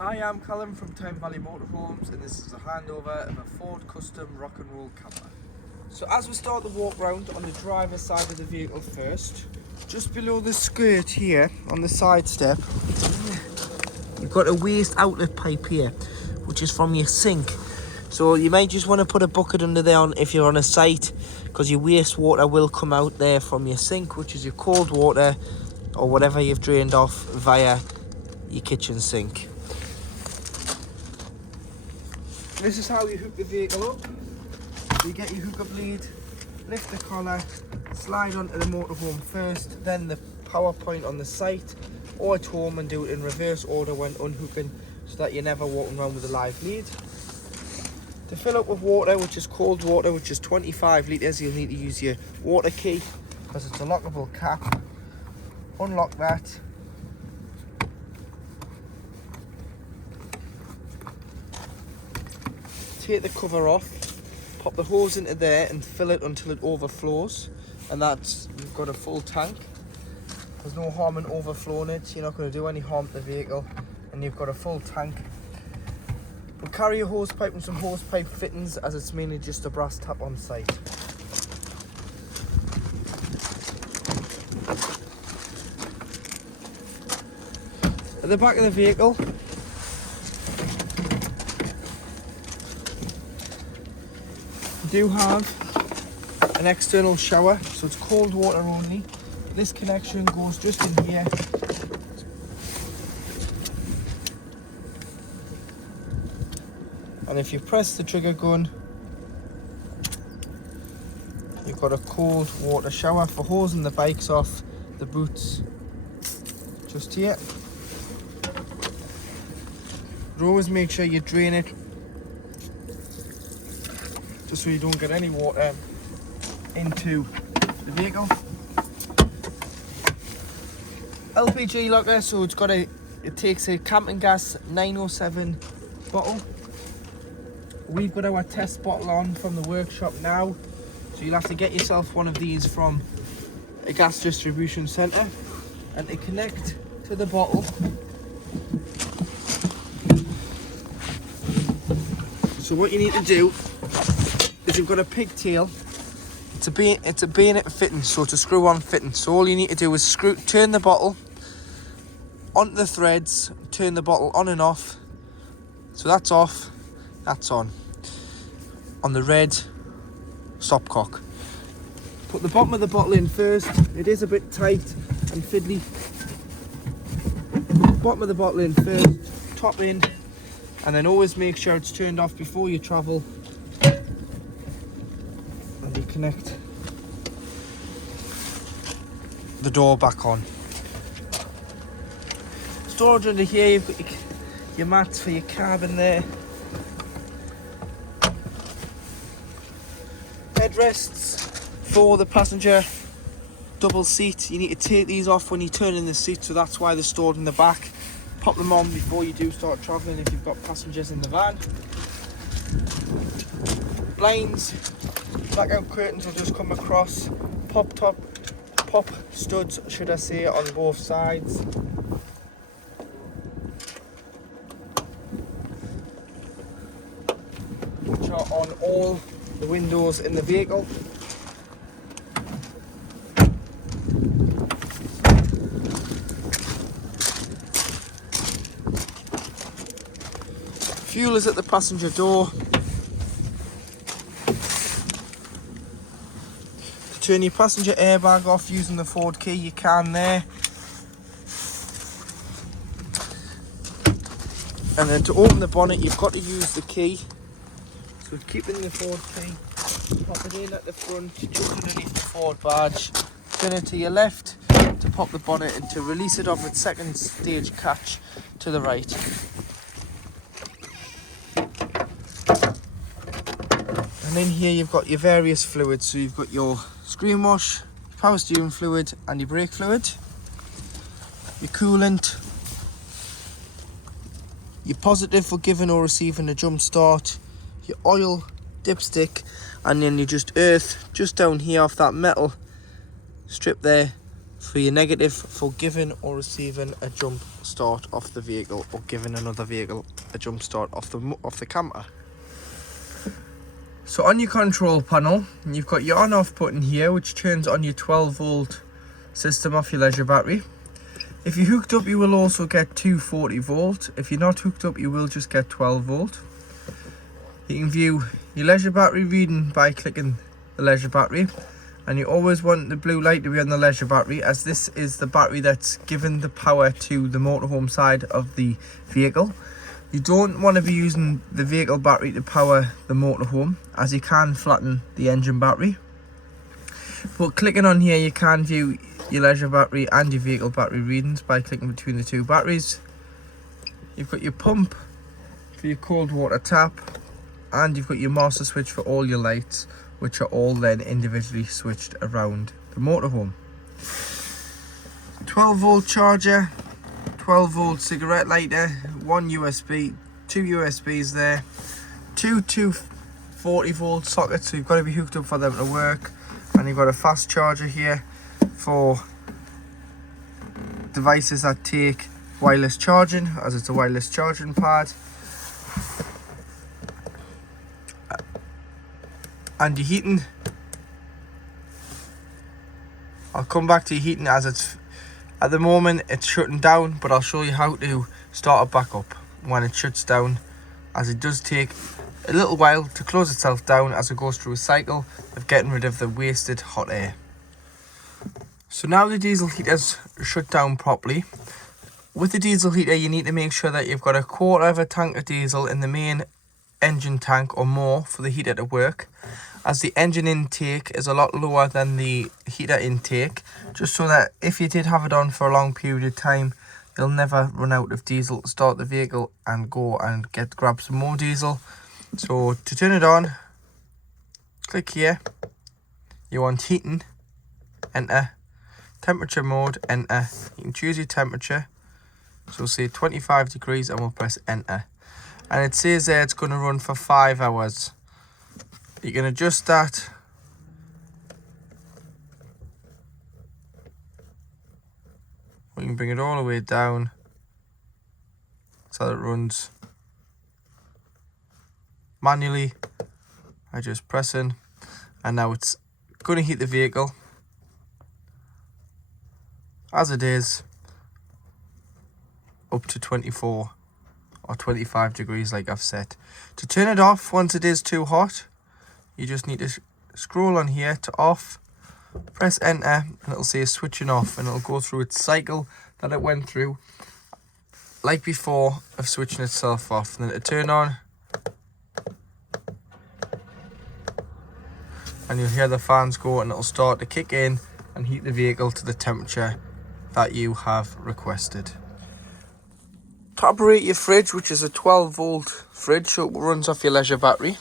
Hi, I'm Callum from Time Valley Motorhomes, and this is a handover of a Ford Custom Rock and Roll camper. So as we start the walk round on the driver's side of the vehicle first, just below the skirt here on the side step, you've got a waste outlet pipe here, which is from your sink. So you might just want to put a bucket under there if you're on a site, because your wastewater will come out there from your sink, which is your cold water or whatever you've drained off via your kitchen sink. This is how you hook the vehicle up. You get your hookup lead, lift the collar, slide onto the motorhome first, then the power point on the site, or at home, and do it in reverse order when unhooking, so that you're never walking around with a live lead. To fill up with water, which is cold water, which is 25 litres, you'll need to use your water key, because it's a lockable cap. Unlock that. Take the cover off, pop the hose into there and fill it until it overflows, and that's, you've got a full tank. There's no harm in overflowing it, you're not going to do any harm to the vehicle, and you've got a full tank. We'll carry a hose pipe and some hose pipe fittings, as it's mainly just a brass tap on site. At the back of the vehicle, we do have an external shower, so it's cold water only. This connection goes just in here. And if you press the trigger gun, you've got a cold water shower for hosing the bikes off the boots just here. But always make sure you drain it, just so you don't get any water into the vehicle. LPG locker, so it takes a camping gas 907 bottle. We've got our test bottle on from the workshop now, so you'll have to get yourself one of these from a gas distribution centre, and to connect to the bottle, so what you need to do is, you've got a pigtail. It's a bayonet fitting, so it's a screw-on fitting. So all you need to do is turn the bottle onto the threads, turn the bottle on and off. So that's off, that's on the red stopcock. Put the bottom of the bottle in first. It is a bit tight and fiddly. Bottom of the bottle in first, top in, and then always make sure it's turned off before you travel. And you connect the door back on. Storage under here, you've got your mats for your cabin there. Headrests for the passenger double seat. You need to take these off when you turn in the seat, so that's why they're stored in the back. Pop them on before you do start travelling if you've got passengers in the van. Blinds, blackout curtains will just come across. Pop studs, should I say, on both sides. Which are on all the windows in the vehicle. Fuel is at the passenger door. To turn your passenger airbag off using the Ford key, you can there. And then to open the bonnet, you've got to use the key. So keeping the Ford key, pop it in at the front, just underneath the Ford badge, turn it to your left to pop the bonnet, and to release it off its second stage catch to the right. And in here you've got your various fluids, so you've got your screen wash, power steering fluid and your brake fluid, your coolant, your positive for giving or receiving a jump start, your oil, dipstick, and then you just earth just down here off that metal strip there for your negative for giving or receiving a jump start off the vehicle or giving another vehicle a jump start off the camper. So on your control panel, you've got your on off button here, which turns on your 12 volt system off your leisure battery. If you're hooked up, you will also get 240 volt. If you're not hooked up, you will just get 12 volt. You can view your leisure battery reading by clicking the leisure battery, and you always want the blue light to be on the leisure battery, as this is the battery that's given the power to the motorhome side of the vehicle. You don't want to be using the vehicle battery to power the motorhome, as you can flatten the engine battery. But clicking on here, you can view your leisure battery and your vehicle battery readings by clicking between the two batteries. You've got your pump for your cold water tap, and you've got your master switch for all your lights, which are all then individually switched around the motorhome. 12 volt charger, 12 volt cigarette lighter, one USB, two USBs there, two 240 volt sockets, so you've got to be hooked up for them to work, and you've got a fast charger here for devices that take wireless charging, as it's a wireless charging pad. And your heating, I'll come back to your heating, as it's at the moment it's shutting down, but I'll show you how to start it back up when it shuts down, as it does take a little while to close itself down as it goes through a cycle of getting rid of the wasted hot air. So now the diesel heater's shut down properly. With the diesel heater, you need to make sure that you've got a quarter of a tank of diesel in the main engine tank or more for the heater to work, as the engine intake is a lot lower than the heater intake, just so that if you did have it on for a long period of time, you'll never run out of diesel to start the vehicle and go and grab some more diesel. So to turn it on, click here. You want heating, enter. Temperature mode, enter. You can choose your temperature, so say 25 degrees, and we'll press enter. And it says there it's going to run for 5 hours. You can adjust that. We can bring it all the way down so that it runs manually. I just press in, and now it's going to heat the vehicle as it is up to 24 or 25 degrees like I've set. To turn it off once it is too hot, you just need to scroll on here to off, press enter, and it'll say switching off, and it'll go through its cycle that it went through like before of switching itself off. And then to turn on, and you'll hear the fans go, and it'll start to kick in and heat the vehicle to the temperature that you have requested. To operate your fridge, which is a 12 volt fridge, so it runs off your leisure battery.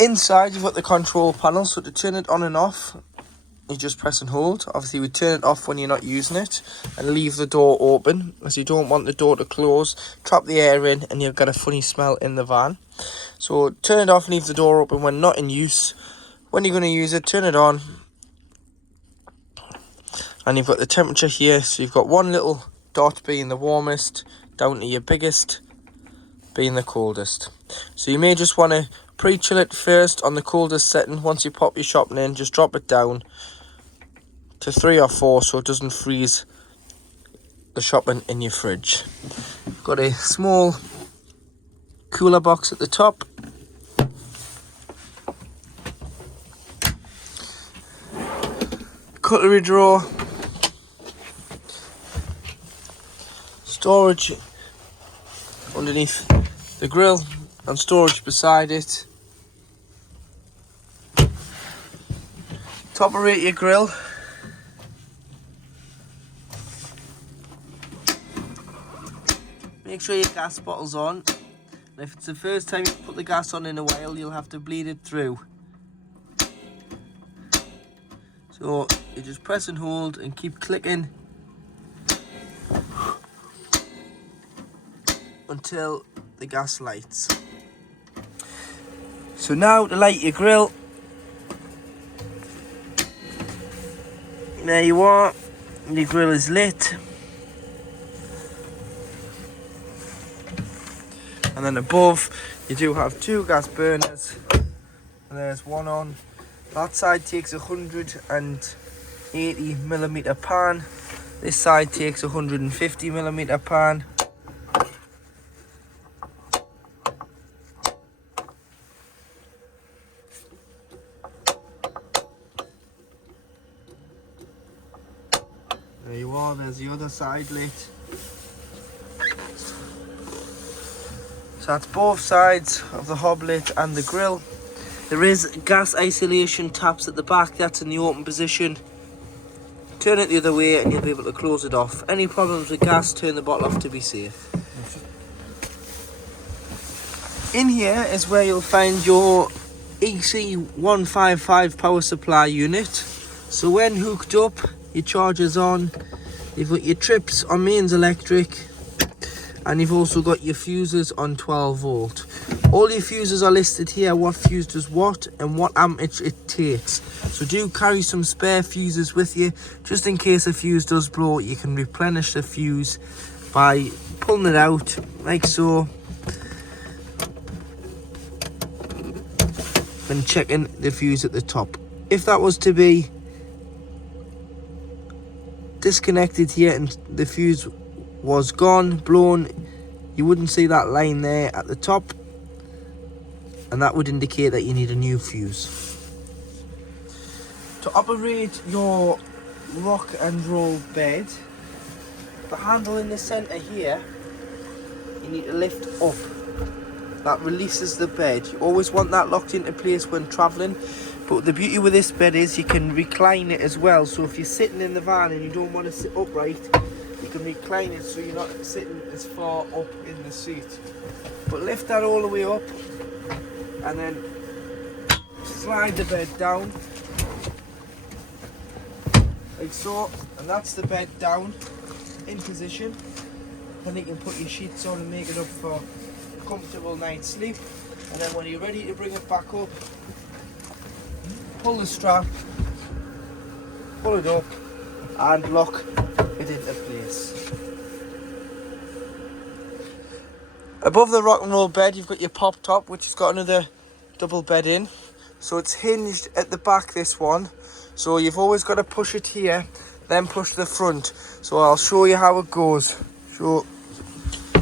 Inside you've got the control panel, so to turn it on and off, you just press and hold. Obviously we turn it off when you're not using it, and leave the door open, as you don't want the door to close, trap the air in, and you've got a funny smell in the van. So turn it off, leave the door open when not in use. When you're going to use it, turn it on, and you've got the temperature here, so you've got one little dot being the warmest, down to your biggest being the coldest. So you may just want to pre-chill it first on the coldest setting. Once you pop your shopping in, just drop it down to 3 or 4 so it doesn't freeze the shopping in your fridge. Got a small cooler box at the top. Cutlery drawer. Storage underneath the grill, and storage beside it. To operate your grill, make sure your gas bottle's on. And if it's the first time you put the gas on in a while, you'll have to bleed it through. So you just press and hold and keep clicking until the gas lights. So now to light your grill, There you are, the grill is lit. And then above you do have 2 gas burners, and there's one on. That side takes 180mm pan, this side takes 150mm pan. There you are, there's the other side lit. So that's both sides of the hob lit and the grill. There is gas isolation taps at the back, that's in the open position. Turn it the other way and you'll be able to close it off. Any problems with gas, turn the bottle off to be safe. In here is where you'll find your EC155 power supply unit. So when hooked up, your charger's on, you've got your trips on mains electric, and you've also got your fuses on 12 volt. All your fuses are listed here, what fuse does what and what amperage it takes. So do carry some spare fuses with you, just in case a fuse does blow. You can replenish the fuse by pulling it out, like so, and checking the fuse at the top. If that was to be disconnected here and the fuse was gone, blown, you wouldn't see that line there at the top, and that would indicate that you need a new fuse. To operate your rock and roll bed, the handle in the center here, you need to lift up. That releases the bed. You always want that locked into place when traveling, but the beauty with this bed is you can recline it as well. So if you're sitting in the van and you don't want to sit upright, you can recline it so you're not sitting as far up in the seat. But lift that all the way up and then slide the bed down like so, and that's the bed down in position. Then you can put your sheets on and make it up for a comfortable night's sleep. And then when you're ready to bring it back up, pull the strap, pull it up and lock it into place. Above the rock and roll bed you've got your pop top, which has got another double bed in. So it's hinged at the back, this one. So you've always got to push it here, then push the front. So I'll show you how it goes. So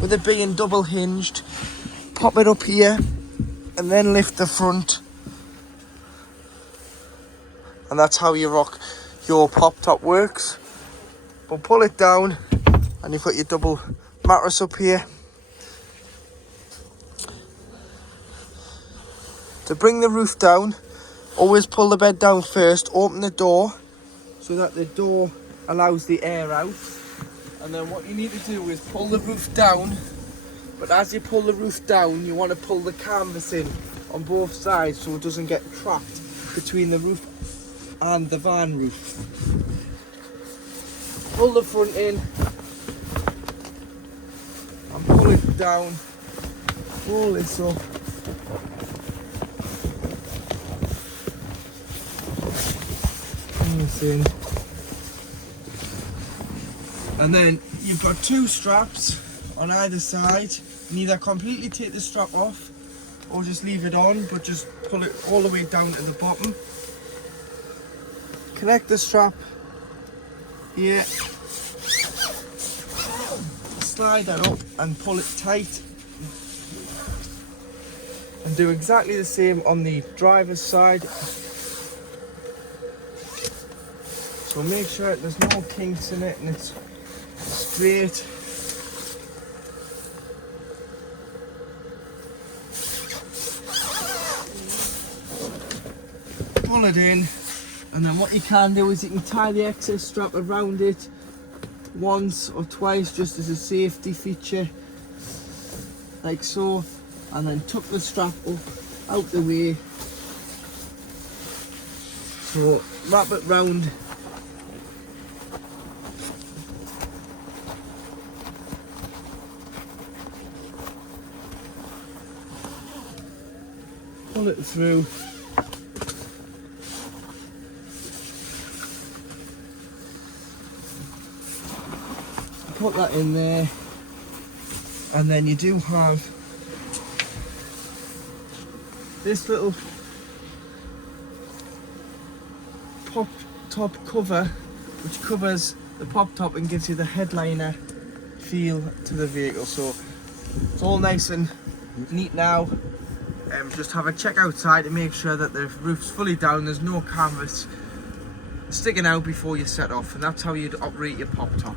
with it being double hinged, pop it up here and then lift the front. And that's how your pop top works. But pull it down and you've got your double mattress up here. To bring the roof down, always pull the bed down first, open the door so that the door allows the air out. And then what you need to do is pull the roof down, but as you pull the roof down, you want to pull the canvas in on both sides so it doesn't get trapped between the roof and the van roof. Pull the front in and pull it down, roll this up. In. And then you've got 2 straps on either side. You can either completely take the strap off or just leave it on, but just pull it all the way down to the bottom. Connect the strap here, slide that up and pull it tight, and do exactly the same on the driver's side. So make sure there's no kinks in it and it's straight. Pull it in, and then what you can do is you can tie the excess strap around it once or twice just as a safety feature, like so, and then tuck the strap up out the way. So wrap it round. Pull it through. put that in there, and then you do have this little pop top cover which covers the pop top and gives you the headliner feel to the vehicle. So it's all nice and neat now. Just have a check outside to make sure that the roof's fully down, there's no canvas sticking out before you set off, and that's how you'd operate your pop top.